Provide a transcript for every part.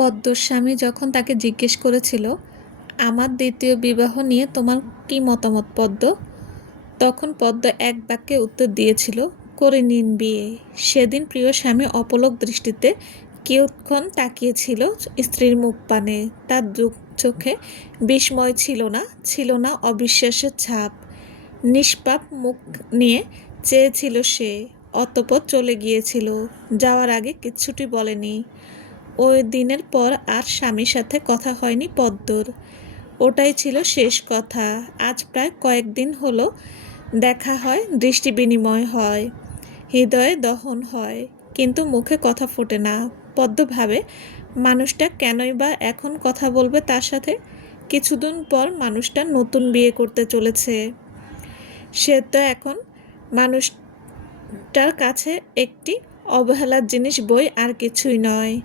পদ্মর স্বামী যখন তাকে জিজ্ঞেস করেছিল, আমার দ্বিতীয় বিবাহ নিয়ে তোমার কি মতামত পদ্ম? তখন পদ্ম এক বাক্যে উত্তর দিয়েছিল, করে নিন বিয়ে। সেদিন প্রিয় স্বামী অপলক দৃষ্টিতে কিয়ৎক্ষণ তাকিয়েছিল স্ত্রীর মুখ পানে। তার চোখে বিস্ময় ছিল না অবিশ্বাসের ছাপ। নিষ্পাপ মুখ নিয়ে চেয়েছিল সে, অতঃপর চলে গিয়েছিল। যাওয়ার আগে কিচ্ছুটি বলেনি। ওই দিনের পর আর স্বামীর সাথে কথা হয়নি পদ্মর। ওটাই ছিল শেষ কথা। আজ প্রায় কয়েকদিন হলো দেখা হয়, দৃষ্টি বিনিময় হয়, হৃদয়ে দহন হয়, কিন্তু মুখে কথা ফোটে না। পদ্ম ভাবে, মানুষটা কেনই বা এখন কথা বলবে তার সাথে? কিছুদিন পর মানুষটা নতুন বিয়ে করতে চলেছে। সে তো এখন মানুষটার কাছে একটি অবহেলার জিনিস, বই আর কিছুই নয়।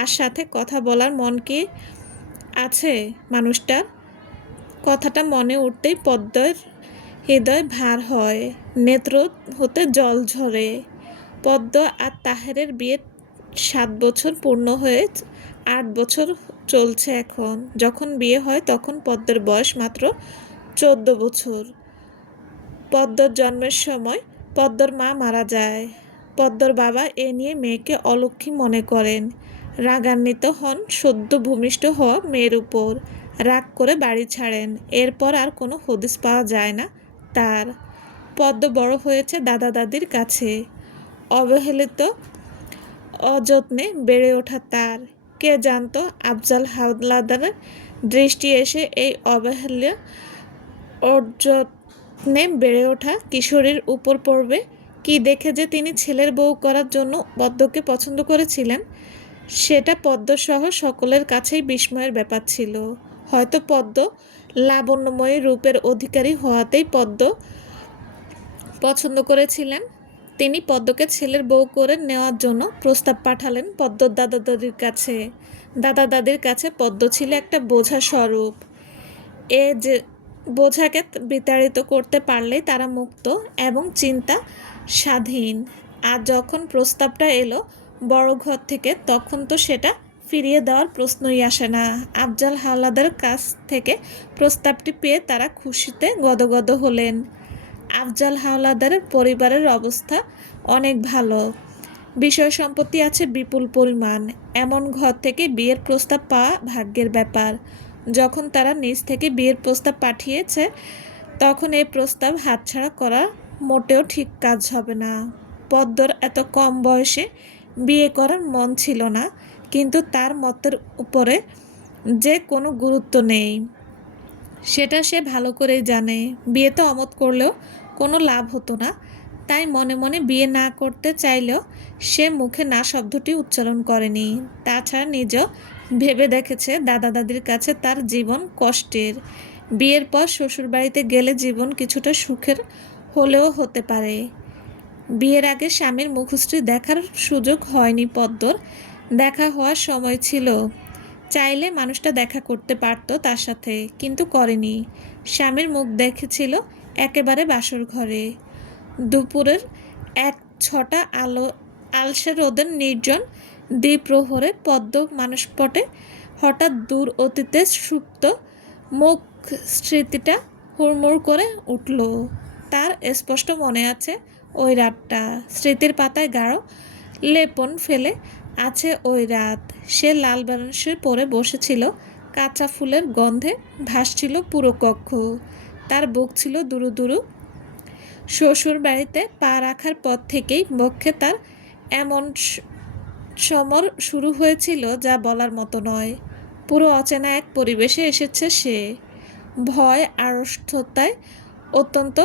আর সাথে কথা বলার মন কি আছে মানুষটার? কথাটা মনে উঠতেই পদ্মের হৃদয় ভার হয়, নেত্র হতে জল ঝরে। পদ্ম আর তাহেরের বিয়ে 7 বছর পূর্ণ হয়ে 8 বছর চলছে এখন। যখন বিয়ে হয় তখন পদ্মের বয়স মাত্র 14 বছর। পদ্মর জন্মের সময় পদ্মর মা মারা যায়। পদ্মর বাবা এ নিয়ে মেয়েকে অলক্ষী মনে করেন। রাগান্বিত হন সদ্য ভূমিষ্ঠ হওয়া মেয়ের উপর। রাগ করে বাড়ি ছাড়েন। এরপর আর কোনো হদিস পাওয়া যায় না তার। পদ্ম বড় হয়েছে দাদা দাদির কাছে। অবহেলিত অযত্নে বেড়ে ওঠা তার। কে জানত আফজাল হাওলাদারের দৃষ্টি এসে এই অবহেলা অযত্নে বেড়ে ওঠা কিশোরীর উপর পড়বে। কি দেখে যে তিনি ছেলের বউ করার জন্য পদ্মকে পছন্দ করেছিলেন, সেটা পদ্মসহ সকলের কাছেই বিস্ময়ের ব্যাপার ছিল। হয়তো পদ্ম লাবণ্যময়ী রূপের অধিকারী হওয়াতেই পদ্ম পছন্দ করেছিলেন। তিনি পদ্মকে ছেলের বউ করে নেওয়ার জন্য প্রস্তাব পাঠালেন পদ্মর দাদা দাদির কাছে। দাদা দাদির কাছে পদ্ম ছিল একটা বোঝা স্বরূপ। এ যে বোঝাকে বিতাড়িত করতে পারলেই তারা মুক্ত এবং চিন্তা স্বাধীন। আর যখন প্রস্তাবটা এলো বড় ঘর থেকে, তখন তো সেটা ফিরিয়ে দেওয়ার প্রশ্নই আসে না। আফজাল হাওলাদার কাছ থেকে প্রস্তাবটি পেয়ে তারা খুশিতে গদগদ হলেন। আফজাল হাওলাদারের পরিবারের অবস্থা অনেক ভালো। বিষয় সম্পত্তি আছে বিপুল পরিমাণ। এমন ঘর থেকে বিয়ের প্রস্তাব পাওয়া ভাগ্যের ব্যাপার। যখন তারা নিজ থেকে বিয়ের প্রস্তাব পাঠিয়েছে, তখন এই প্রস্তাব হাতছাড়া করা মোটেও ঠিক কাজ হবে না। পদ্মর এত কম বয়সে বিয়ে করার মন ছিল না, কিন্তু তার মতের উপরে যে কোনো গুরুত্ব নেই সেটা সে ভালো করেই জানে। বিয়েতে অমত করলেও কোনো লাভ হতো না, তাই মনে মনে বিয়ে না করতে চাইলেও সে মুখে না শব্দটি উচ্চারণ করেনি। তাছাড়া নিজেও ভেবে দেখেছে দাদা দাদির কাছে তার জীবন কষ্টের। বিয়ের পর শ্বশুরবাড়িতে গেলে জীবন কিছুটা সুখের হলেও হতে পারে। বিয়ের আগে স্বামীর মুখশ্রী দেখার সুযোগ হয়নি পদ্মর। দেখা হওয়ার সময় ছিল, চাইলে মানুষটা দেখা করতে পারত তার সাথে, কিন্তু করেনি। স্বামীর মুখ দেখেছিল একেবারে বাসর ঘরে। দুপুরের 1-6টা আলসে রোদের নির্জন দ্বিপ্রহরে পদ্ম মানসপটে হঠাৎ দূর অতীতে সুপ্ত মুখ স্মৃতিটা হুড়মুড় করে উঠল। তার স্পষ্ট মনে আছে ওই রাতটা। স্মৃতির পাতায় গাঢ় লেপন ফেলে আছে ওই রাত। সে লাল বেনারসি পরে বসেছিল। কাঁচা ফুলের গন্ধে ভাসছিল পুরো কক্ষ। তার বুক ছিল দুরু দুরু। শ্বশুর বাড়িতে পা রাখার পর থেকেই বক্ষে তার এমন সমর শুরু হয়েছিল যা বলার মতো নয়। পুরো অচেনা এক পরিবেশে এসেছে সে। ভয় আড়ষ্টতায় অত্যন্ত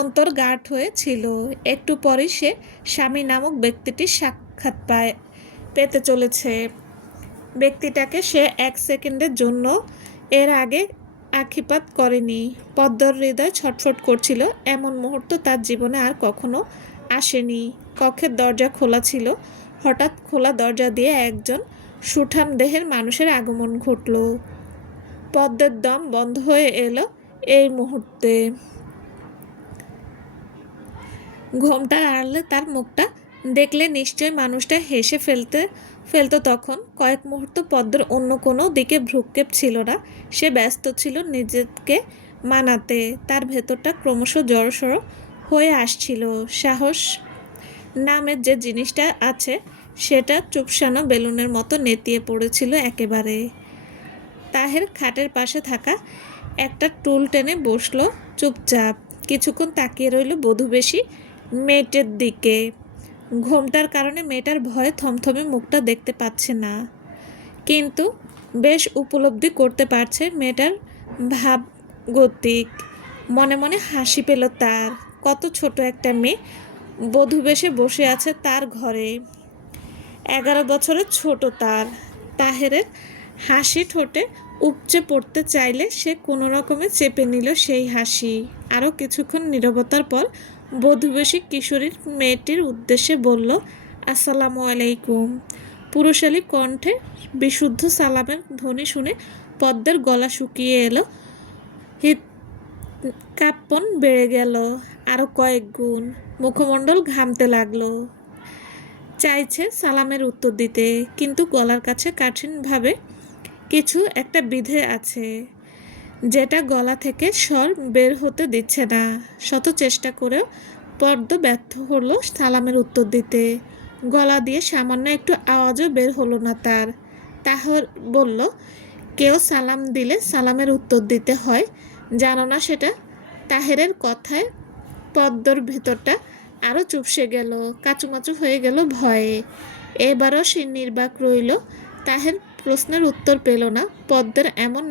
অন্তর গাঢ় হয়েছিল। একটু পরেই সে স্বামী নামক ব্যক্তিটির সাক্ষাৎ পেতে চলেছে। ব্যক্তিটাকে সে 1 সেকেন্ডের জন্য এর আগে আক্ষেপাত করেনি। পদ্মর হৃদয় ছটফট করছিল। এমন মুহূর্ত তার জীবনে আর কখনো আসেনি। কক্ষের দরজা খোলা ছিল। হঠাৎ খোলা দরজা দিয়ে একজন সুঠাম দেহের মানুষের আগমন ঘটল। পদ্মের দম বন্ধ হয়ে এলো এই মুহূর্তে। ঘোমটার আড়ালে তার মুখটা দেখলে নিশ্চয় মানুষটা হেসে ফেলতো। তখন কয়েক মুহূর্ত পদ্মর অন্য কোনো দিকে ভ্রুক্ষেপ ছিল না। সে ব্যস্ত ছিল নিজেকে মানাতে। তার ভেতরটা ক্রমশ জড়সড় হয়ে আসছিল। সাহস নামের যে জিনিসটা আছে সেটা চুপসানো বেলুনের মতো নেতিয়ে পড়েছিল একেবারে। তাহের খাটের পাশে থাকা একটা টুল টেনে বসলো চুপচাপ। কিছুক্ষণ তাকিয়ে রইল বধূবেশী মেয়েটার দিকে। ঘোমটার কারণে মেয়েটার ভয়ে থমথমে মুখটা দেখতে পাচ্ছে না, কিন্তু বেশ উপলব্ধি করতে পারছে মেয়েটার ভাবগতিক। মনে মনে হাসি পেল তার। কত ছোট একটা মেয়ে বধূবেশে বসে আছে তার ঘরে। 11 বছরের ছোট তার। তাহেরের হাসি ঠোঁটে উপচে পড়তে চাইলে সে কোনো রকমে চেপে নিল সেই হাসি। আরও কিছুক্ষণ নীরবতার পর বধূবেশী কিশোরীর মেয়েটির উদ্দেশ্যে বলল, আসসালামু আলাইকুম। পুরুষালী কণ্ঠে বিশুদ্ধ সালামের ধ্বনি শুনে পদ্মের গলা শুকিয়ে এলো। হৃৎকাঁপন বেড়ে গেল আরও কয়েক গুণ। মুখমণ্ডল ঘামতে লাগলো। চাইছে সালামের উত্তর দিতে, কিন্তু গলার কাছে কঠিনভাবে কিছু একটা বিধে আছে, যেটা গলা থেকে স্বর বের হতে দিচ্ছে না। শত চেষ্টা করেও পদ্ম ব্যর্থ হলো সালামের উত্তর দিতে। গলা দিয়ে সামান্য একটু আওয়াজও বের হলো না তার। তাহর বলল, কেউ সালাম দিলে সালামের উত্তর দিতে হয়, জানো না সেটা? তাহেরের কথায় পদ্মর ভেতরটা আরও চুপসে গেল, কাচুমাচু হয়ে গেল ভয়ে। এবারও সে নির্বাক রইল। তাহের প্রশ্নের উত্তর পেল না। পদ্মের এমন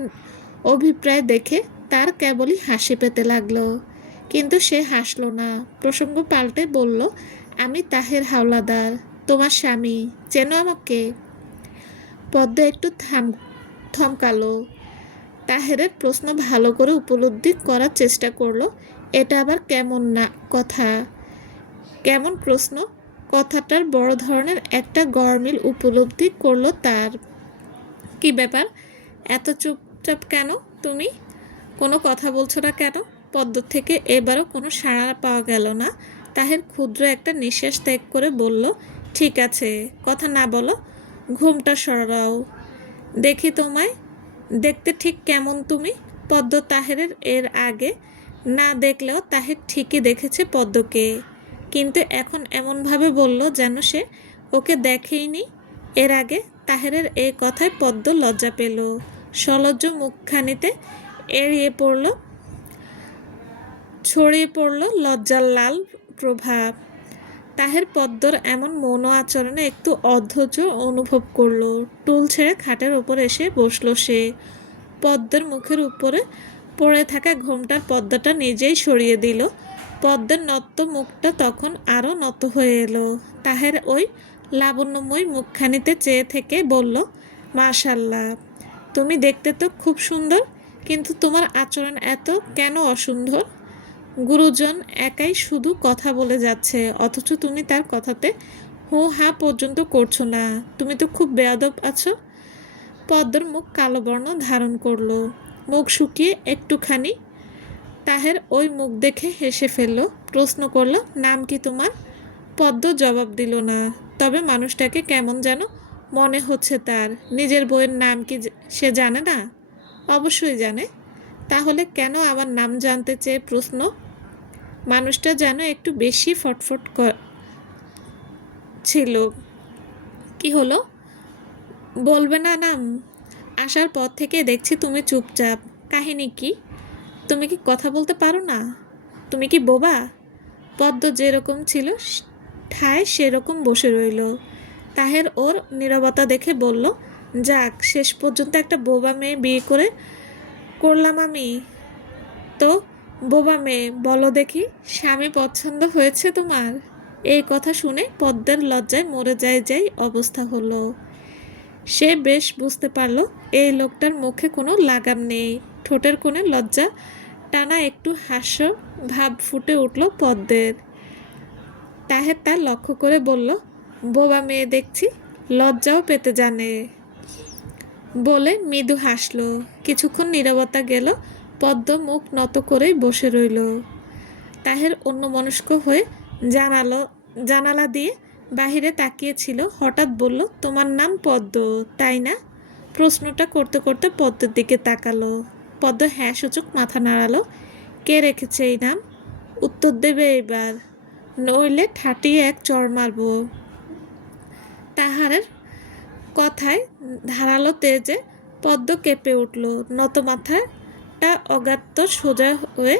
অভিপ্রায় দেখে তার কেবলই হাসি পেতে লাগলো, কিন্তু সে হাসল না। প্রসঙ্গ পাল্টে বলল, আমি তাহের হাওলাদার, তোমার স্বামী। চেনো আমাকে? পদ্ম একটু থমকালো। তাহেরের প্রশ্ন ভালো করে উপলব্ধি করার চেষ্টা করলো। এটা আবার কেমন না কথা, কেমন প্রশ্ন? কথাটার বড় ধরনের একটা গরমিল উপলব্ধি করলো তার। কি ব্যাপার, এত চুপচাপ কেন তুমি? কোনো কথা বলছো না কেন? পদ্ম থেকে এবারও কোনো সাড়া পাওয়া গেল না। তাহের ক্ষুদ্র একটা নিঃশ্বাস ত্যাগ করে বলল, ঠিক আছে, কথা না বলো, ঘুমটা সরাও, দেখি তোমায়। দেখতে ঠিক কেমন তুমি? পদ্ম তাহেরের এর আগে না দেখলেও তাহের ঠিকই দেখেছে পদ্মকে, কিন্তু এখন এমনভাবে বলল যেন সে ওকে দেখেইনি এর আগে। তাহেরের এই কথায় পদ্ম লজ্জা পেল। সলজ্জ মুখখানিতে ছড়িয়ে পড়ল লজ্জার লাল প্রভাব। তাহের পদ্মর এমন মৌন আচরণে একটু অধৈর্য অনুভব করলো। টুল ছেড়ে খাটের ওপর এসে বসল সে। পদ্মের মুখের উপরে পড়ে থাকা ঘোমটার পর্দাটা নিজেই সরিয়ে দিল। পদ্মের নত মুখটা তখন আরও নত হয়ে এলো। তাহের ওই লাবণ্যময় মুখখানিতে চেয়ে থেকে বলল, মাশাআল্লাহ, তুমি দেখতে তো খুব সুন্দর, কিন্তু তোমার আচরণ এত কেন অসুন্দর? গুরুজন একাই শুধু কথা বলে যাচ্ছে, অথচ তুমি তার কথাতে হু হা পর্যন্ত করছো না। তুমি তো খুব বেয়াদব আছো। পদ্মর মুখ কালো বর্ণ ধারণ করলো, মুখ শুকিয়ে একটুখানি। তাহের ওই মুখ দেখে হেসে ফেলল। প্রশ্ন করল, নাম কি তোমার? পদ্ম জবাব দিল না। তবে মানুষটাকে কেমন যেন মনে হচ্ছে তার। নিজের বইয়ের নাম কি সে জানে না? অবশ্যই জানে। তাহলে কেন আমার নাম জানতে চেয়ে প্রশ্ন? মানুষটা যেন একটু বেশি ফটফট ছিল। কি হলো, বলবে না নাম? আসার পর থেকে দেখছি তুমি চুপচাপ। কাহিনী কি? তুমি কি কথা বলতে পারো না? তুমি কি বোবা? পদ্ম যেরকম ছিল ঠায় সেরকম বসে রইল। তাহের ওর নীরবতা দেখে বলল, যাক, শেষ পর্যন্ত একটা বোবা মেয়ে বিয়ে করলাম আমি। তো বোবা মেয়ে, বলো দেখি, স্বামী পছন্দ হয়েছে তোমার? এই কথা শুনে পদ্মের লজ্জায় মরে যাই অবস্থা হলো। সে বেশ বুঝতে পারল এই লোকটার মুখে কোনো লাগাম নেই। ঠোঁটের কোণে লজ্জা টানা একটু হাস্য ভাব ফুটে উঠল পদ্মের। তাহের তা লক্ষ্য করে বলল, বোবা মেয়ে দেখছি, লজ্জাও পেতে জানে, বলে মৃদু হাসল। কিছুক্ষণ নীরবতা গেল। পদ্ম মুখ নত করেই বসে রইল। তাহের অন্যমনস্ক হয়ে জানালা দিয়ে বাহিরে তাকিয়েছিল। হঠাৎ বলল, তোমার নাম পদ্ম, তাই না? প্রশ্নটা করতে করতে পদ্মের দিকে তাকালো। পদ্ম হ্যাঁ সূচক মাথা নাড়ালো। কে রেখেছে এই নাম? উত্তর দেবে এবার, নইলে ঠাটিয়ে এক চড় মারব। তাহারের কথায় ধারালো তেজে পদ্ম কেঁপে উঠল। নত মাথাটা অগাত্য সোজা হয়ে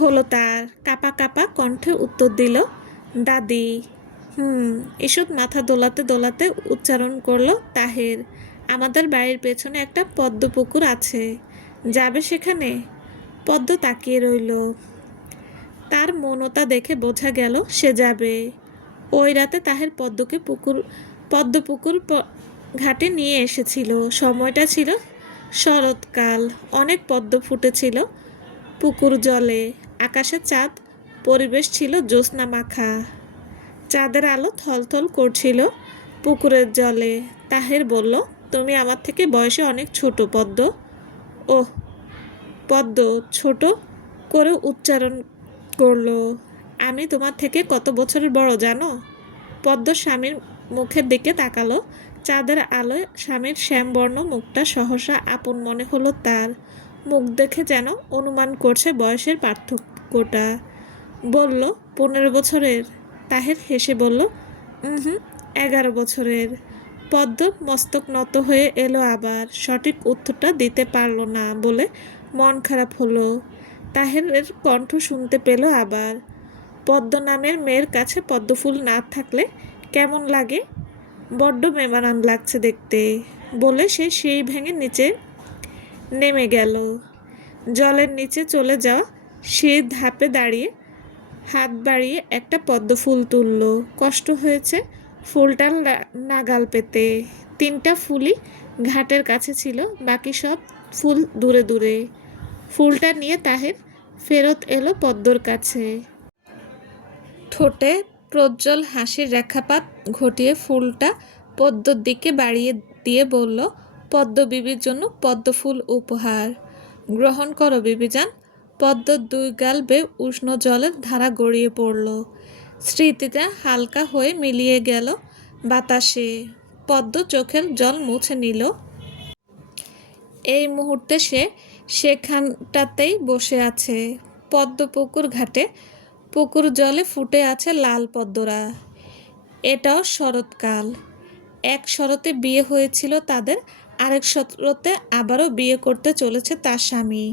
হলো তার। কাঁপা কাঁপা কণ্ঠে উত্তর দিল, দাদি। ঈষৎ মাথা দোলাতে দোলাতে উচ্চারণ করলো তাহের। আমাদের বাড়ির পেছনে একটা পদ্ম পুকুর আছে, যাবে সেখানে? পদ্ম তাকিয়ে রইল। তার মনতা দেখে বোঝা গেল সে যাবে। ওই রাতে তাহের পদ্ম পুকুর ঘাটে নিয়ে এসেছিল। সময়টা ছিল শরৎকাল। অনেক পদ্ম ফুটেছিল পুকুর জলে। আকাশে চাঁদ, পরিবেশ ছিল জ্যোৎস্না মাখা। চাঁদের আলো থলথল করছিল পুকুরের জলে। তাহের বলল, তুমি আমার থেকে বয়সে অনেক ছোট পদ্ম। ওহ, পদ্ম ছোট করে উচ্চারণ করল। আমি তোমার থেকে কত বছরের বড় জানো? পদ্ম স্বামীর মুখের দিকে তাকালো। চাঁদের আলোয় স্বামীর শ্যামবর্ণ মুখটা সহসা আপন মনে হলো তার। মুখ দেখে যেন অনুমান করছে বয়সের পার্থক্যটা। বলল, 15 বছরের। তাহের হেসে বলল, 11 বছরের। পদ্ম মস্তক নত হয়ে এলো আবার। সঠিক উত্তরটা দিতে পারল না বলে মন খারাপ হলো। তাহেরের কণ্ঠ শুনতে পেল আবার। পদ্ম নামের মেয়ের কাছে পদ্মফুল না থাকলে কেমন লাগে? বড্ড বেমানান লাগছে দেখতে, বলে সে সেই ভেঙে নিচে নেমে গেল। জলের নিচে চলে যাওয়া সে ধাপে দাঁড়িয়ে হাত বাড়িয়ে একটা পদ্ম ফুল তুলল। কষ্ট হয়েছে ফুলটার নাগাল পেতে। 3টা ফুলই ঘাটের কাছে ছিল, বাকি সব ফুল দূরে দূরে। ফুলটা নিয়ে তাহের ফেরত এলো পদ্মর কাছে। ঠোঁটে প্রজ্জ্বল হাসির রেখাপাত ঘটিয়ে ফুলটা পদ্মর দিকে বাড়িয়ে দিয়ে বলল, পদ্ম বিবির জন্য পদ্ম ফুল উপহার। গ্রহণ করো বিবিজান। পদ্মর 2 গাল বেয়ে উষ্ণ জলের ধারা গড়িয়ে পড়ল। স্মৃতিটা হালকা হয়ে মিলিয়ে গেল বাতাসে। পদ্ম চোখের জল মুছে নিল। এই মুহূর্তে সে সেখানটাতেই বসে আছে, পদ্ম পুকুর ঘাটে। পুকুর জলে ফুটে আছে লাল পদ্মরা। এটাও শরৎকাল। এক শরতে বিয়ে হয়েছিল তাদের, আরেক শরতে আবারও বিয়ে করতে চলেছে তার স্বামী।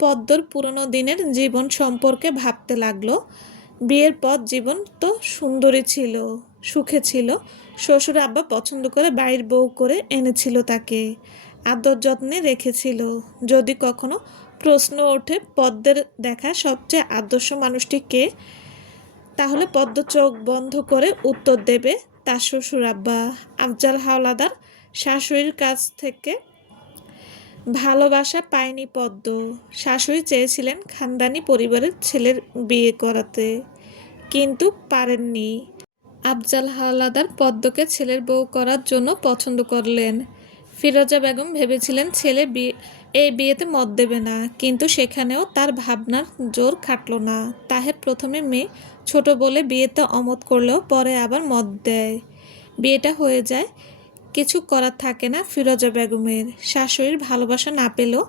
পদ্মর পুরনো দিনের জীবন সম্পর্কে ভাবতে লাগলো। বিয়ের পর জীবন তো সুন্দরী ছিল, সুখে ছিল। শ্বশুর আব্বা পছন্দ করে বাড়ির বউ করে এনেছিল তাকে, আদর যত্নে রেখেছিল। যদি কখনো প্রশ্ন ওঠে পদ্মের দেখা সবচেয়ে আদর্শ মানুষটি কে, তাহলে পদ্ম চোখ বন্ধ করে উত্তর দেবে তার শ্বশুর আব্বা। আফজাল হাওলাদার শাশুড়ির কাছ থেকে ভালোবাসা পায়নি পদ্ম। শাশুড়ি চেয়েছিলেন খানদানি পরিবারের ছেলের বিয়ে করাতে, কিন্তু পারেননি। আফজাল হাওলাদার পদ্মকে ছেলের বউ করার জন্য পছন্দ করলেন। ফিরোজা বেগম ভেবেছিলেন ছেলে এই বিয়েতে মত দেবে না, কিন্তু সেখানেও তার ভাবনার জোর খাটল না। তাহের প্রথমে মেয়ে ছোট বলে বিয়েতে অমত করলেও পরে আবার মত দেয়। বিয়েটা হয়ে যায়। কিছু করার থাকে না ফিরোজা বেগমের। শাশুড়ির ভালোবাসা না পেলেও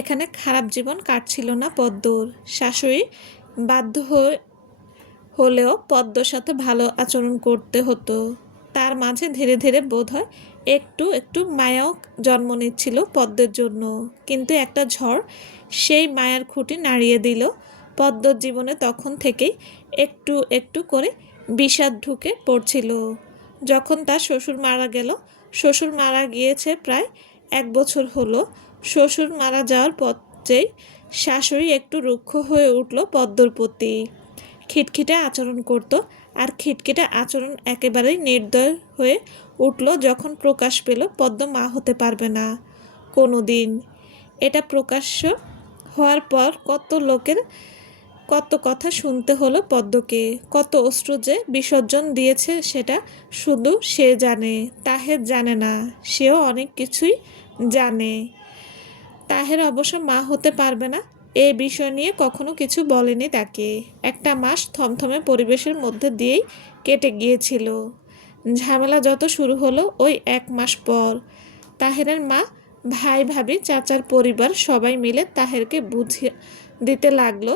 এখানে খারাপ জীবন কাটছিল না পদ্মর। শাশুড়ি বাধ্য হলেও পদ্মর সাথে ভালো আচরণ করতে হতো। তার মাঝে ধীরে ধীরে বোধহয় একটু একটু মায়াও জন্ম নিচ্ছিল পদ্মের জন্য। কিন্তু একটা ঝড় সেই মায়ার খুঁটি নাড়িয়ে দিল। পদ্মর জীবনে তখন থেকেই একটু একটু করে বিষাদ ঢুকে পড়ছিল। যখন তার শ্বশুর মারা গেল, শ্বশুর মারা গিয়েছে প্রায় 1 বছর হলো। শ্বশুর মারা যাওয়ার পথেই শাশুড়ি একটু রুক্ষ হয়ে উঠল পদ্মর প্রতি। খিটখিটে আচরণ করত, আর খিটখিটে আচরণ একেবারেই নির্দয় হয়ে উঠল যখন প্রকাশ পেল পদ্ম মা হতে পারবে না কোনো দিন। এটা প্রকাশ্য হওয়ার পর কত লোকের কত কথা শুনতে হলো পদ্মকে। কত অশ্রু যে বিসর্জন দিয়েছে সেটা শুধু সে জানে, তাহের জানে না। সেও অনেক কিছুই জানে। তাহের অবশ্য মা হতে পারবে না, এ বিষয় নিয়ে কখনো কিছু বলেনি তাকে। একটা মাস থমথমে পরিবেশের মধ্যে দিয়েই কেটে গিয়েছিল। ঝামেলা যত শুরু হলো ওই 1 মাস পর, তাহেরের মা, ভাই ভাবি, চাচার পরিবার সবাই মিলে তাহেরকে বুঝিয়ে দিতে লাগলো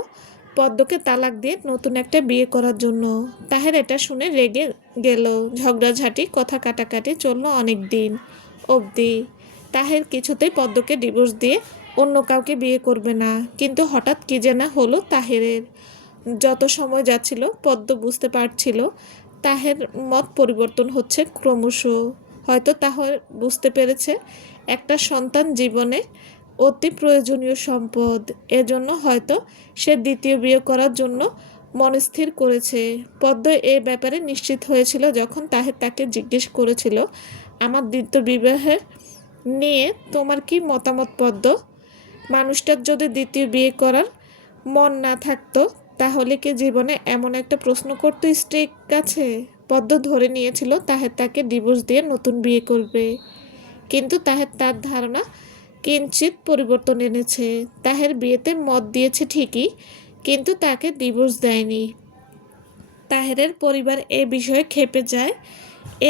পদ্মকে তালাক দিয়ে নতুন একটা বিয়ে করার জন্য। তাহের এটা শুনে রেগে গেল। ঝগড়াঝাটি, কথা কাটাকাটি চললো অনেক দিন অবধি। তাহের কিছুতেই পদ্মকে ডিভোর্স দিয়ে অন্য কাউকে বিয়ে করবে না। কিন্তু হঠাৎ কী যেন হলো তাহেরের। যত সময় যাচ্ছিল পদ্ম বুঝতে পারছিল তাহের মত পরিবর্তন হচ্ছে ক্রমশ। হয়তো তাহের বুঝতে পেরেছে একটা সন্তান জীবনে অতি প্রয়োজনীয় সম্পদ। এজন্য হয়তো সে দ্বিতীয় বিয়ে করার জন্য মনস্থির করেছে। পদ্ম এ ব্যাপারে নিশ্চিত হয়েছিল যখন তাহের তাকে জিজ্ঞেস করেছিল, আমার দ্বিতীয় বিবাহের নিয়ে তোমার কি মতামত পদ্ম? মানুষটার যদি দ্বিতীয় বিয়ে করার মন না থাকতো তাহলে কি জীবনে এমন একটা প্রশ্ন করতো স্ত্রীর কাছে? পদ্ম ধরে নিয়েছিল তাহের তাকে ডিভোর্স দিয়ে নতুন বিয়ে করবে। কিন্তু তাহের তার ধারণা কিঞ্চিত পরিবর্তন এনেছে। তাহের বিয়েতে মত দিয়েছে ঠিকই, কিন্তু তাকে ডিভোর্স দেয়নি। তাহেরের পরিবার এ বিষয়ে ক্ষেপে যায়।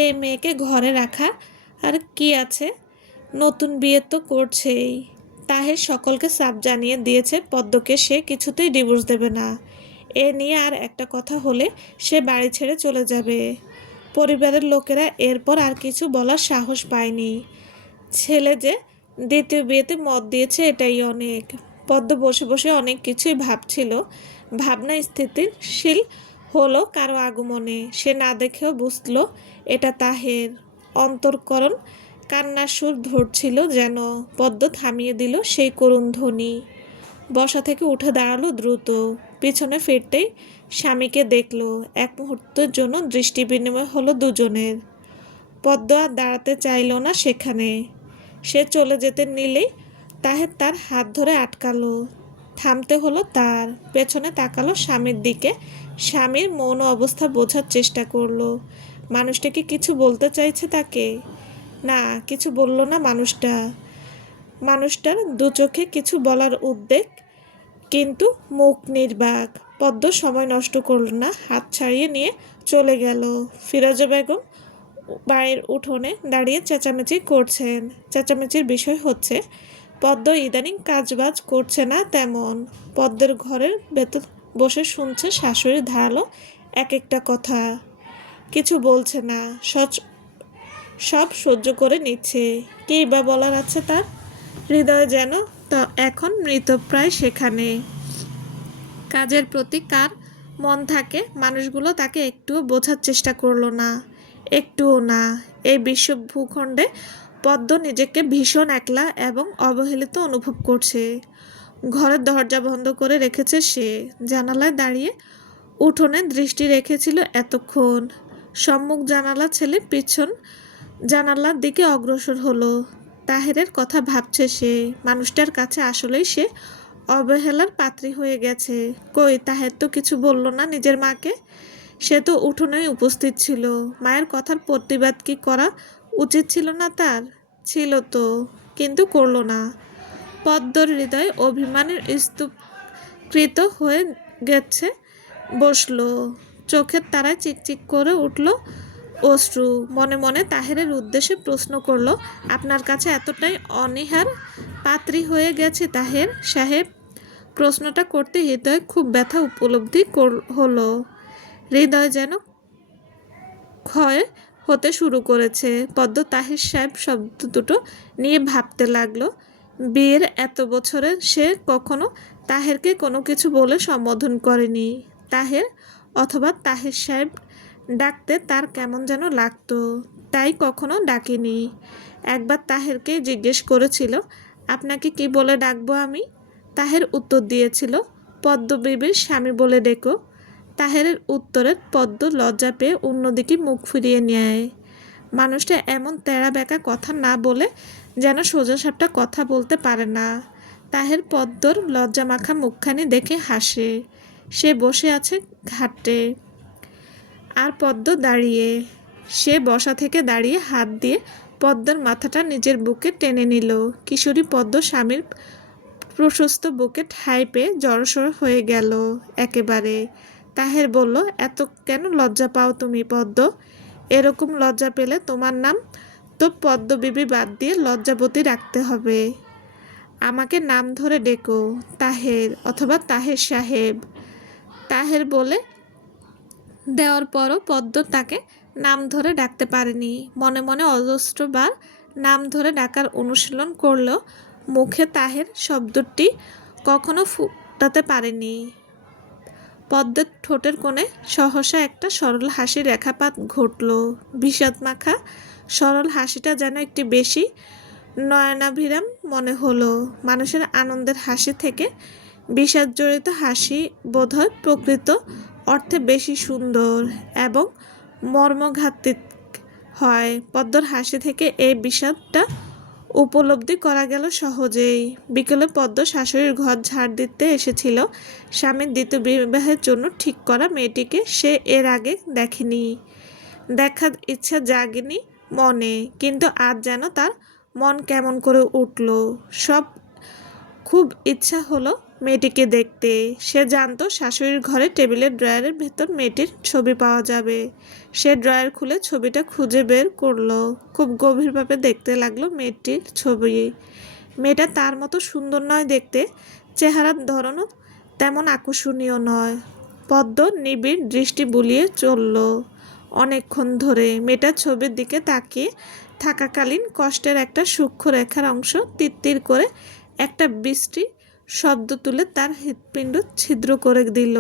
এই মেয়েকে ঘরে রাখা আর কি আছে, নতুন বিয়ে তো করছেই। তাহের সকলকে সাফ জানিয়ে দিয়েছে পদ্মকে সে কিছুতেই ডিভোর্স দেবে না। এ নিয়ে আর একটা কথা হলে সে বাড়ি ছেড়ে চলে যাবে। পরিবারের লোকেরা এরপর আর কিছু বলার সাহস পায়নি। ছেলে যে দ্বিতীয় বিয়েতে মত দিয়েছে এটাই অনেক। পদ্ম বসে বসে অনেক কিছুই ভাবছিল। ভাবনা স্থিতিশীল হলো কারো আগমনে। সে না দেখেও বুঝলো এটা তাহের। অন্তর্করণ কান্নার সুর ধরছিল যেন। পদ্ম থামিয়ে দিল সেই করুণ ধ্বনি। বসা থেকে উঠে দাঁড়ালো দ্রুত। পিছনে ফিরতেই স্বামীকে দেখলো। এক মুহূর্তের জন্য দৃষ্টি বিনিময় হলো দুজনের। পদ্ম আর দাঁড়াতে চাইল না সেখানে। সে চলে যেতে নিলেই তাহের তার হাত ধরে আটকালো। থামতে হলো তার। পেছনে তাকালো স্বামীর দিকে। স্বামীর মৌন অবস্থা বোঝার চেষ্টা করলো। মানুষটা কি কিছু বলতে চাইছে তাকে? না, কিছু বলল না মানুষটার দু চোখে কিছু বলার উদ্বেগ, কিন্তু মুখ নির্বাক। পদ্ম সময় নষ্ট করল না, হাত ছাড়িয়ে নিয়ে চলে গেল। ফিরোজা বেগম বাড়ির উঠোনে দাঁড়িয়ে চেঁচামেচি করছেন। চেঁচামেচির বিষয় হচ্ছে পদ্ম ইদানিং কাজবাজ করছে না তেমন। পদ্মের ঘরের ভেতর বসে শুনছে শাশুড়ির ধারালো এক একটা কথা। কিছু বলছে না, সব সহ্য করে নিচ্ছে। কী বা বলার আছে তার? হৃদয় যেন এখন মৃতপ্রায় সেখানে। কাজের প্রতি কার মন থাকে? মানুষগুলো তাকে একটুও বোঝার চেষ্টা করলো না, একটুও না। এই বিশ্ব ভূখণ্ডে পদ্ম নিজেকে ভীষণ একলা এবং অবহেলিত অনুভব করছে। ঘরের দরজা বন্ধ করে রেখেছে সে। জানালায় দাঁড়িয়ে উঠোনে দৃষ্টি রেখেছিল এতক্ষণ। সম্মুখ জানালা ছেলে পিছন জানালার দিকে অগ্রসর হলো। তাহেরের কথা ভাবছে সে। মানুষটার কাছে আসলেই সে অবহেলার পাত্রী হয়ে গেছে। কই, তাহের তো কিছু বলল না নিজের মাকে। সে তো উঠোনেই উপস্থিত ছিল। মায়ের কথার প্রতিবাদ কি করা উচিত ছিল না তার? ছিল তো, কিন্তু করল না। পদ্মর হৃদয় অভিমানের স্তূপকৃত হয়ে গেছে। বসলো। চোখের তারায় চিকচিক করে উঠল অশ্রু। মনে মনে তাহেরের উদ্দেশ্যে প্রশ্ন করল, আপনার কাছে এতটাই অনীহার পাত্রী হয়ে গেছে তাহের সাহেব? প্রশ্নটা করতে হৃদয় খুব ব্যথা উপলব্ধি হলো। হৃদয় যেন ক্ষয় হতে শুরু করেছে। পদ্ম তাহের সাহেব শব্দ দুটো নিয়ে ভাবতে লাগলো। বিয়ের এত বছরে সে কখনো তাহেরকে কোনো কিছু বলে সম্বোধন করেনি। তাহের অথবা তাহের সাহেব ডাকতে তার কেমন যেন লাগতো, তাই কখনো ডাকেনি। একবার তাহেরকে জিজ্ঞেস করেছিল, আপনাকে কি বলে ডাকবো আমি? তাহের উত্তর দিয়েছিল, পদ্ম বিবির স্বামী বলে ডেকো। তাহেরের উত্তরে পদ্ম লজ্জা পেয়ে অন্যদিকে মুখ ফিরিয়ে নেয়। মানুষটা এমন তেড়া বেঁকা কথা না বলে যেন সোজাসাপটা কথা বলতে পারে না। তাহের পদ্মর লজ্জামাখা মুখখানি দেখে হাসে। সে বসে আছে ঘাটে, আর পদ্ম দাঁড়িয়ে। সে বসা থেকে দাঁড়িয়ে হাত দিয়ে পদ্মর মাথাটা নিজের বুকে টেনে নিল। কিশোরী পদ্ম স্বামীর প্রশস্ত বুকে ঠাঁই পেয়ে জড়সড় হয়ে গেল একেবারে। তাহের বলল, এত কেন লজ্জা পাও তুমি পদ্ম? এরকম লজ্জা পেলে তোমার নাম তো পদ্ম বিবি বাদ দিয়ে লজ্জাবতী রাখতে হবে। আমাকে নাম ধরে ডেকো, তাহের অথবা তাহের সাহেব। তাহের বলে দেওয়ার পরও পদ্ম তাকে নাম ধরে ডাকতে পারেনি। মনে মনে অজস্রবার নাম ধরে ডাকার অনুশীলন করলেও মুখে তাহের শব্দটি কখনো ফুটাতে পারেনি। পদ্মের ঠোঁটের কোণে সহসা একটা সরল হাসির রেখাপাত ঘটল। বিষাদ মাখা সরল হাসিটা যেন একটি বেশি নয়নাভিরাম মনে হলো। মানুষের আনন্দের হাসি থেকে বিষাদজড়িত হাসি বোধহয় প্রকৃত অর্থে বেশি সুন্দর এবং মর্মঘাতী হয়। পদ্মর হাসি থেকে এই বিষাদটা উপলব্ধি করা গেল সহজেই। বিকেলে পদ্ম শাশুড়ির ঘর ঝাড় দিতে এসেছিল। স্বামীর দ্বিতীয় বিবাহের জন্য ঠিক করা মেয়েটিকে সে এর আগে দেখেনি। দেখার ইচ্ছা জাগেনি মনে, কিন্তু আজ যেন তার মন কেমন করে উঠল। সব খুব ইচ্ছা হলো মেয়েটিকে দেখতে। সে জানতো শাশুড়ির ঘরে টেবিলের ড্রয়ারের ভেতর মেয়েটির ছবি পাওয়া যাবে। সে ড্রয়ার খুলে ছবিটা খুঁজে বের করলো। খুব গভীরভাবে দেখতে লাগলো মেয়েটির ছবি। মেয়েটা তার মতো সুন্দর নয় দেখতে, চেহারার ধরনও তেমন আকর্ষণীয় নয়। পদ্ম নিবিড় দৃষ্টি বুলিয়ে চলল অনেকক্ষণ ধরে। মেয়েটার ছবির দিকে তাকিয়ে থাকাকালীন কষ্টের একটা সূক্ষ্ম রেখার অংশ তিত্তির করে একটা বৃষ্টি শব্দ তুলে তার হৃৎপিণ্ড ছিদ্র করে দিল।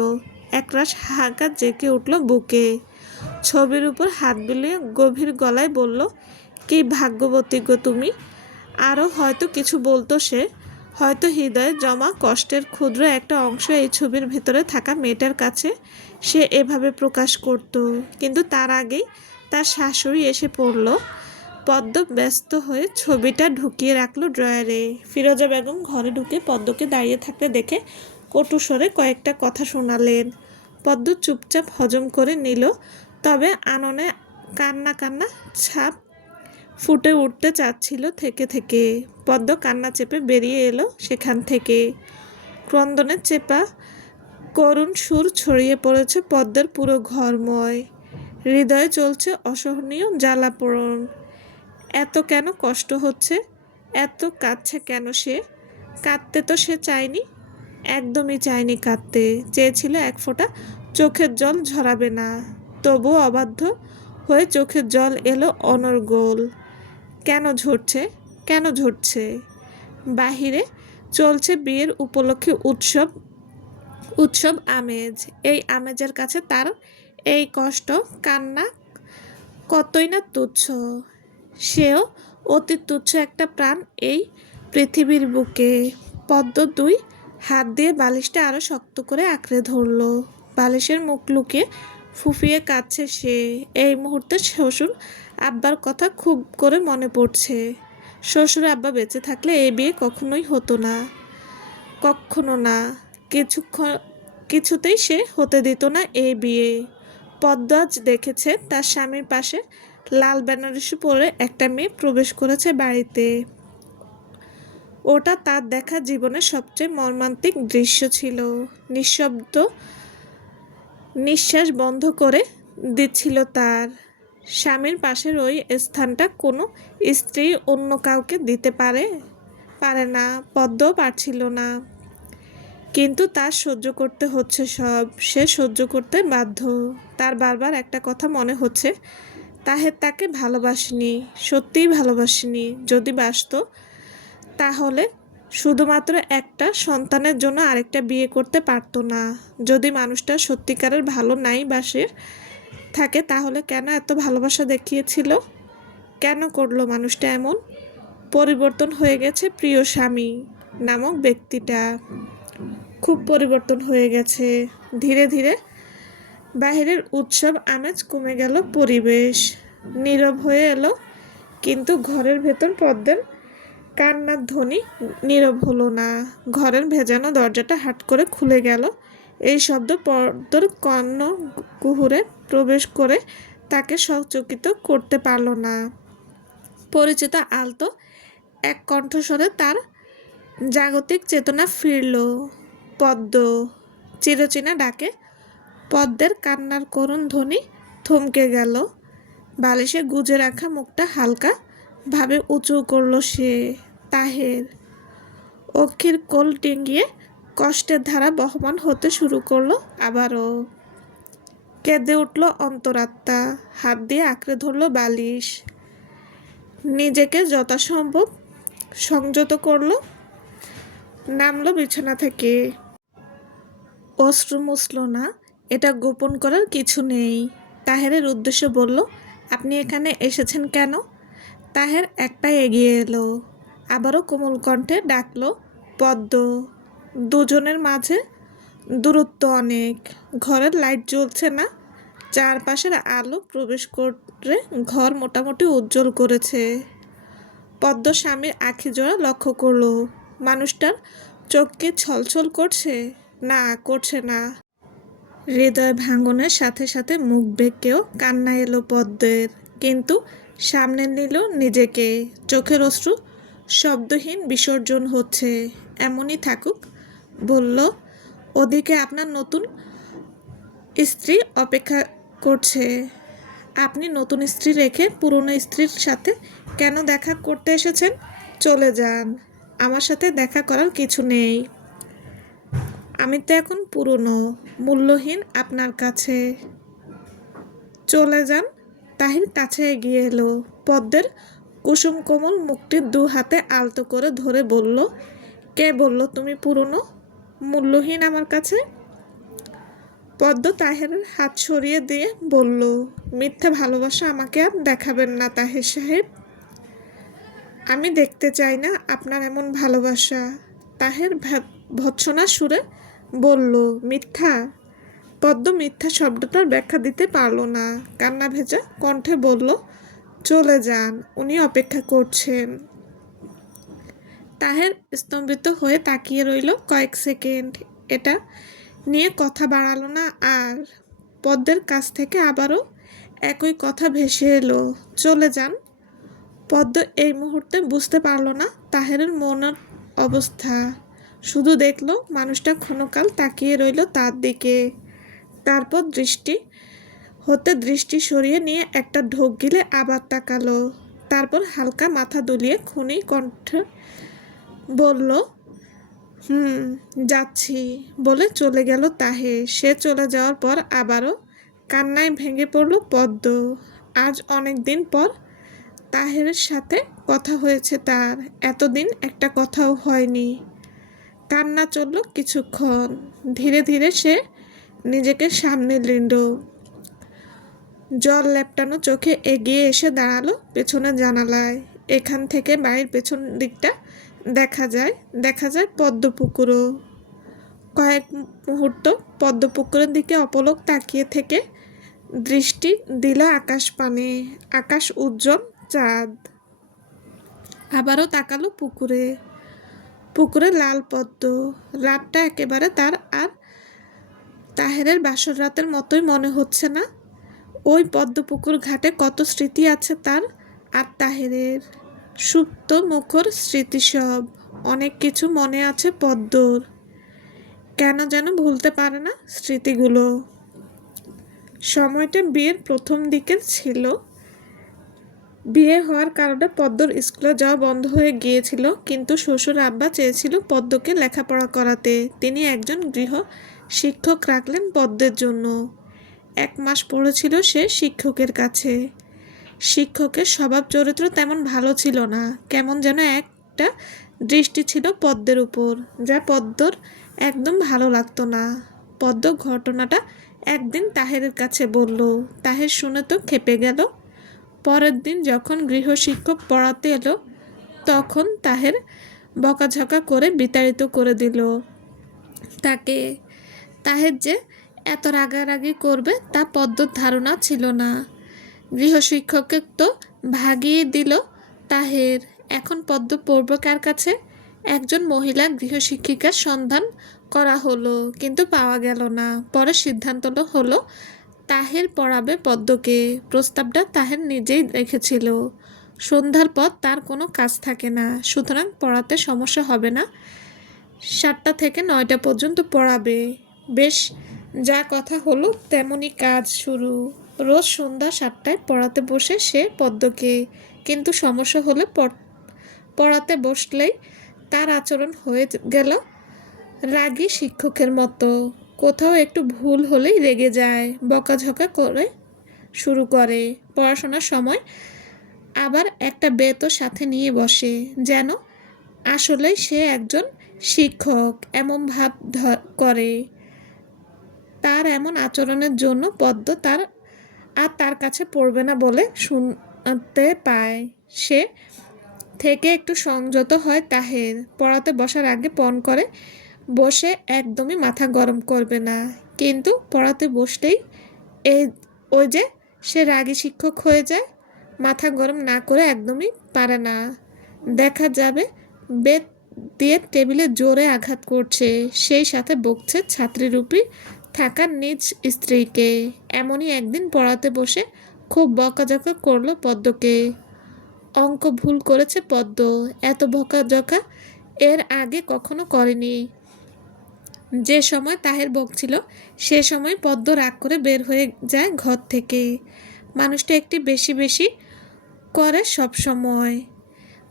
একরাশ হাহাকার জেঁকে উঠল বুকে। ছবির উপর হাত বুলিয়ে গভীর গলায় বলল, কি ভাগ্যবতী গো তুমি। আরও হয়তো কিছু বলতো সে, হয়তো হৃদয়ে জমা কষ্টের ক্ষুদ্র একটা অংশ এই ছবির ভেতরে থাকা মেয়েটার কাছে সে এভাবে প্রকাশ করত। কিন্তু তার আগেই তার শাশুড়ি এসে পড়ল। পদ্ম ব্যস্ত হয়ে ছবিটা ঢুকিয়ে রাখলো ড্রয়ারে। ফিরোজা বেগম ঘরে ঢুকে পদ্মকে দাঁড়িয়ে থাকতে দেখে কটু স্বরে কয়েকটা কথা শোনালেন। পদ্ম চুপচাপ হজম করে নিল, তবে আননে কান্না কান্না ছাপ ফুটে উঠতে চাচ্ছিল থেকে থেকে। পদ্ম কান্না চেপে বেরিয়ে এলো সেখান থেকে। ক্রন্দনের চেপা করুণ সুর ছড়িয়ে পড়েছে পদ্মের পুরো ঘরময়। হৃদয়ে চলছে অসহনীয় জ্বালাপোড়ন। এত কেন কষ্ট হচ্ছে, এত কাঁদছে কেন সে? কাঁদতে তো সে চায়নি, একদমই চায়নি কাঁদতে। চেয়েছিল এক ফোঁটা চোখের জল ঝরাবে না, তবুও অবাধ্য হয়ে চোখের জল এলো অনর্গল। কেন ঝরছে, কেন ঝরছে? বাহিরে চলছে বিয়ের উপলক্ষে উৎসব উৎসব আমেজ। এই আমেজের কাছে তার এই কষ্ট কান্না কতই না তুচ্ছ। সেও অতি তুচ্ছ একটা প্রাণ এই পৃথিবীর বুকে। পদ্ম দুই হাত দিয়ে বালিশটা আরো শক্ত করে আঁকড়ে ধরল। বালিশের মুখ লুকিয়ে ফুফিয়ে কাঁদছে সে। এই মুহূর্তে শ্বশুর আব্বার কথা খুব করে মনে পড়ছে। শ্বশুর আব্বা বেঁচে থাকলে এই বিয়ে কখনোই হতো না, কখনো না। কিছুতেই সে হতে দিত না এই বিয়ে। পদ্ম আজ দেখেছে তার স্বামীর পাশে লাল বেনারসি পরে একটা মেয়ে প্রবেশ করেছে বাড়িতে। ওটা তার দেখা জীবনের সবচেয়ে মর্মান্তিক দৃশ্য ছিল। নিঃশব্দ নিঃশ্বাস বন্ধ করে দিচ্ছিল তার। স্বামীর পাশের ওই স্থানটা কোনো স্ত্রী অন্য কাউকে দিতে পারে না, পদ্মও পারছিল না। কিন্তু তার সহ্য করতে হচ্ছে সব। সে সহ্য করতে বাধ্য। তার বারবার একটা কথা মনে হচ্ছে, তাহের তাকে ভালোবাসেনি, সত্যিই ভালোবাসেনি। যদি বাসতো তাহলে শুধুমাত্র একটা সন্তানের জন্য আরেকটা বিয়ে করতে পারতো না। যদি মানুষটা সত্যিকারের ভালো নাই বাসে থাকে, তাহলে কেন এত ভালোবাসা দেখিয়েছিল? কেন করলো মানুষটা এমন? পরিবর্তন হয়ে গেছে প্রিয় স্বামী নামক ব্যক্তিটা, খুব পরিবর্তন হয়ে গেছে। ধীরে ধীরে বাহিরের উৎসব আমেজ কমে গেল, পরিবেশ নীরব হয়ে এলো। কিন্তু ঘরের ভেতর পদ্মের কান্নার ধ্বনি নীরব হলো না। ঘরের ভেজানো দরজাটা হাট করে খুলে গেল। এই শব্দ পদ্মর কর্ণ কুহুরে প্রবেশ করে তাকে সচকিত করতে পারল না। পরিচিত আলতো এক কণ্ঠস্বরে তার জাগতিক চেতনা ফিরল। পদ্ম, চিরচেনা ডাকে পদ্মের কান্নার করুণ ধ্বনি থমকে গেল। বালিশে গুজে রাখা মুখটা হালকা ভাবে উঁচু করল সে। তাহের অক্ষির কোল ডিঙিয়ে কষ্টের ধারা বহমান হতে শুরু করলো আবারও। কেঁদে উঠল অন্তরাত্মা, হাত দিয়ে আঁকড়ে ধরল বালিশ। নিজেকে যথাসম্ভব সংযত করলো, নামলো বিছানা থেকে। অশ্রু মুছল না, এটা গোপন করার কিছু নেই। তাহেরের উদ্দেশ্যে বলল, আপনি এখানে এসেছেন কেন? তাহের এক পা এগিয়ে এলো, আবারও কোমল কণ্ঠে ডাকলো, পদ্ম। দুজনের মাঝে দূরত্ব অনেক। ঘরের লাইট জ্বলছে না, চারপাশের আলো প্রবেশ করে ঘর মোটামুটি উজ্জ্বল করেছে। পদ্ম স্বামীর আখিজোড়া লক্ষ্য করলো। মানুষটার চোখ কি ছলছল করছে? না, করছে না। হৃদয় ভাঙনের সাথে সাথে মুখ বেঁকেও কান্না এলো পদ্মের, কিন্তু সামনে নিল নিজেকে। চোখের অশ্রু শব্দহীন বিসর্জন হচ্ছে। এমনই থাকুক, বলল, ওদিকে আপনার নতুন স্ত্রী অপেক্ষা করছে। আপনি নতুন স্ত্রী রেখে পুরনো স্ত্রীর সাথে কেন দেখা করতে এসেছেন? চলে যান, আমার সাথে দেখা করার কিছু নেই। আমি তো এখন পুরনো, মূল্যহীন আপনার কাছে। চলে যান। তাহির কাছে এগিয়ে এলো, পদ্মের কুসুম কোমল মুখটি দু হাতে আলতো করে ধরে বলল, কে বলল তুমি পুরনো, মূল্যহীন আমার কাছে? পদ্ম তাহেরের হাত সরিয়ে দিয়ে বলল, মিথ্যা ভালোবাসা আমাকে আর দেখাবেন না তাহের সাহেব। আমি দেখতে চাই না আপনার এমন ভালোবাসা। তাহের ভৎসনা সুরে বলল, মিথ্যা? পদ্ম মিথ্যা শব্দটার ব্যাখ্যা দিতে পারল না। কান্না ভেজা কণ্ঠে বলল, চলে যান, উনি অপেক্ষা করছেন। তাহের স্তম্ভিত হয়ে তাকিয়ে রইল কয়েক সেকেন্ড। এটা নিয়ে কথা বাড়ালো না আর। পদ্মের কাছ থেকে আবারও একই কথা ভেসে এলো, চলে যান। পদ্ম এই মুহূর্তে বুঝতে পারল না তাহেরের মনের অবস্থা। শুধু দেখল মানুষটা ক্ষণকাল তাকিয়ে রইল তার দিকে। তারপর দৃষ্টি সরিয়ে নিয়ে একটা ঢোক গিলে আবার তাকালো। তারপর হালকা মাথা দুলিয়ে খুনি কণ্ঠে বলল, যাচ্ছি, বলে চলে গেল তাহের। সে চলে যাওয়ার পর আবারও কান্নায় ভেঙে পড়ল পদ্ম। আজ অনেক দিন পর তাহেরের সাথে কথা হয়েছে তার, এতদিন একটা কথাও হয়নি। কান্না চলল কিছুক্ষণ। ধীরে ধীরে সে নিজেকে সামনে নিল। জল লেপটানো চোখে এগিয়ে এসে দাঁড়ালো পেছনের জানালায়। এখান থেকে বাড়ির পেছন দিকটা দেখা যায় পদ্মপুকুরও। কয়েক মুহূর্ত পদ্মপুকুরের দিকে অপলক তাকিয়ে থেকে দৃষ্টি দিল আকাশ পানে। আকাশ উজ্জ্বল, চাঁদ। আবারও তাকালো পুকুরে। পুকুরে লাল পদ্ম। রাতটা একেবারে তার আর তাহেরের বাসর রাতের মতোই মনে হচ্ছে না। ওই পদ্মপুকুর ঘাটে কত স্মৃতি আছে তার আর তাহেরের, সুপ্ত মুখর স্মৃতি সব। অনেক কিছু মনে আছে পদ্মর, কেন যেন ভুলতে পারে না স্মৃতিগুলো। সময়টা বিয়ের প্রথম দিকের ছিল। বিয়ে হওয়ার কারণে পদ্মর স্কুলে যাওয়া বন্ধ হয়ে গিয়েছিল, কিন্তু শ্বশুর আব্বা চেয়েছিল পদ্মকে লেখাপড়া করাতে। তিনি একজন গৃহ শিক্ষক রাখলেন পদ্মের জন্য। 1 মাস পড়েছিল সে শিক্ষকের কাছে। শিক্ষকের স্বভাব চরিত্র তেমন ভালো ছিল না, কেমন যেন একটা দৃষ্টি ছিল পদ্মের উপর, যা পদ্মর একদম ভালো লাগতো না। পদ্ম ঘটনাটা একদিন তাহেরের কাছে বলল। তাহের শুনে তো খেপে গেল। পরের দিন যখন গৃহশিক্ষক পড়াতে এলো, তখন তাহের বকাঝকা করে বিতাড়িত করে দিল তাকে। তাহের যে এত রাগারাগি করবে তা পদ্মর ধারণা ছিল না। গৃহশিক্ষককে তো ভাগিয়ে দিল তাহের। এখন পদ্ম পড়বে কার কাছে? একজন মহিলা গৃহশিক্ষিকার সন্ধান করা হলো, কিন্তু পাওয়া গেল না। পরে সিদ্ধান্ত হলো তাহের পড়াবে পদ্মকে। প্রস্তাবটা তাহের নিজেই রেখেছিল। সন্ধ্যার পর তার কোনো কাজ থাকে না, সুতরাং পড়াতে সমস্যা হবে না। 7টা থেকে 9টা পর্যন্ত পড়াবে। বেশ, যা কথা হলো তেমনই কাজ শুরু। রোজ সন্ধ্যা 7টায় পড়াতে বসে সে পদ্মকে, কিন্তু সমস্যা হলে পড়াতে বসলেই তার আচরণ হয়ে গেল রাগী শিক্ষকের মতো। কোথাও একটু ভুল হলেই রেগে যায়, বকাঝকা করে শুরু করে। পড়াশোনার সময় আবার একটা বেতও সাথে নিয়ে বসে, যেন আসলেই সে একজন শিক্ষক এমন ভাব করে। তার এমন আচরণের জন্য পদ্ম তার কাছে পড়বে না বলে শুনতে পায়। সে থেকে একটু সংযত হয় তাহের। পড়াতে বসার আগে পণ করে বসে একদমই মাথা গরম করবে না, কিন্তু পড়াতে বসলেই এই ওই যে সে রাগী শিক্ষক হয়ে যায়। মাথা গরম না করে একদমই পারে না। দেখা যাবে বেত দিয়ে টেবিলে জোরে আঘাত করছে, সেই সাথে বকছে ছাত্রীরূপী থাকা নিজ স্ত্রীকে। এমনই একদিন পড়াতে বসে খুব বকাঝকা করলো পদ্মকে। অঙ্ক ভুল করেছে পদ্ম, এত বকাঝকা এর আগে কখনো করেনি। যে সময় তাহের বকছিল সে সময় পদ্ম রাগ করে বের হয়ে যায় ঘর থেকে। মানুষটা একটি বেশি বেশি করে সব সময়।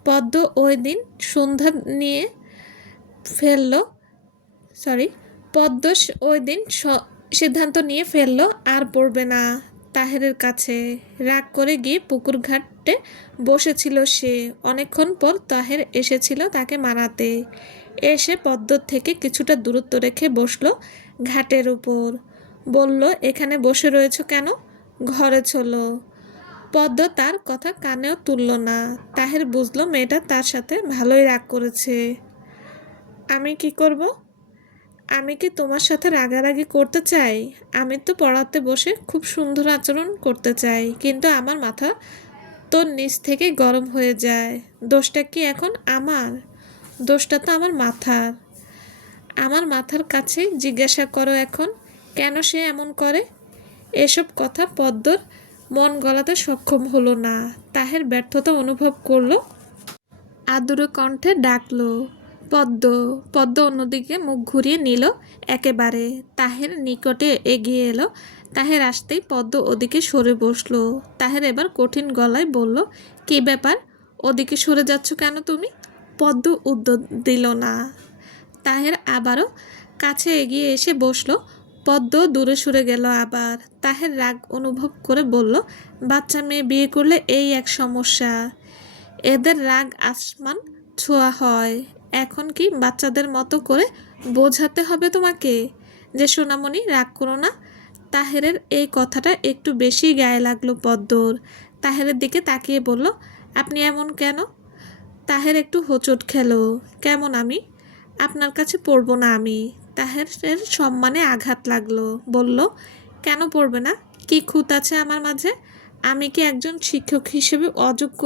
পদ্ম ওই দিন সন্ধ্যা নিয়ে ফেললো সরি পদ্ম ওই দিন সিদ্ধান্ত নিয়ে ফেললো আর পড়বে না তাহেরের কাছে। রাগ করে গিয়ে পুকুর ঘাটে বসেছিল সে। অনেকক্ষণ পর তাহের এসেছিল তাকে মানাতে। এসে পদ্মর থেকে কিছুটা দূরত্ব রেখে বসলো ঘাটের উপর। বলল, এখানে বসে রয়েছ কেন? ঘরে চলো। পদ্ম তার কথা কানেও তুলল না। তাহের বুঝলো মেয়েটা তার সাথে ভালোই রাগ করেছে। আমি কি করব? আমি কি তোমার সাথে রাগারাগি করতে চাই? আমি তো পড়াতে বসে খুব সুন্দর আচরণ করতে চাই, কিন্তু আমার মাথা তো নিচ থেকে গরম হয়ে যায়। দোষটা কি এখন আমার? দোষটা তো আমার মাথার। আমার মাথার কাছে জিজ্ঞাসা করো এখন, কেন সে এমন করে? এসব কথা পদ্মর মন গলাতে সক্ষম হলো না। তাহের ব্যর্থতা অনুভব করলো, আদুরে কণ্ঠে ডাকলো, পদ্ম। পদ্ম অন্যদিকে মুখ ঘুরিয়ে নিল একেবারে। তাহের নিকটে এগিয়ে এলো। তাহের আসতেই পদ্ম ওদিকে সরে বসলো। তাহের এবার কঠিন গলায় বলল, কী ব্যাপার? ওদিকে সরে যাচ্ছ কেন তুমি? পদ্ম উত্তর দিল না। তাহের আবারও কাছে এগিয়ে এসে বসলো। পদ্ম দূরে সরে গেল আবার। তাহের রাগ অনুভব করে বলল, বাচ্চা মেয়ে বিয়ে করলে এই এক সমস্যা। এদের রাগ আসমান ছোঁয়া হয়। এখন কি বাচ্চাদের মতো করে বোঝাতে হবে তোমাকে যে সোনামণি রাগ করো না? তাহেরের এই কথাটা একটু বেশি গায়ে লাগলো পদ্মর। তাহেরের দিকে তাকিয়ে বলল, আপনি এমন কেন? তাহের একটু হোঁচট খেলো। কেমন আমি? আপনার কাছে পড়বো না আমি। তাহেরের সম্মানে আঘাত লাগলো। বলল, কেন পড়বে না? কি খুঁত আছে আমার মাঝে? আমি কি একজন শিক্ষক হিসেবে অযোগ্য?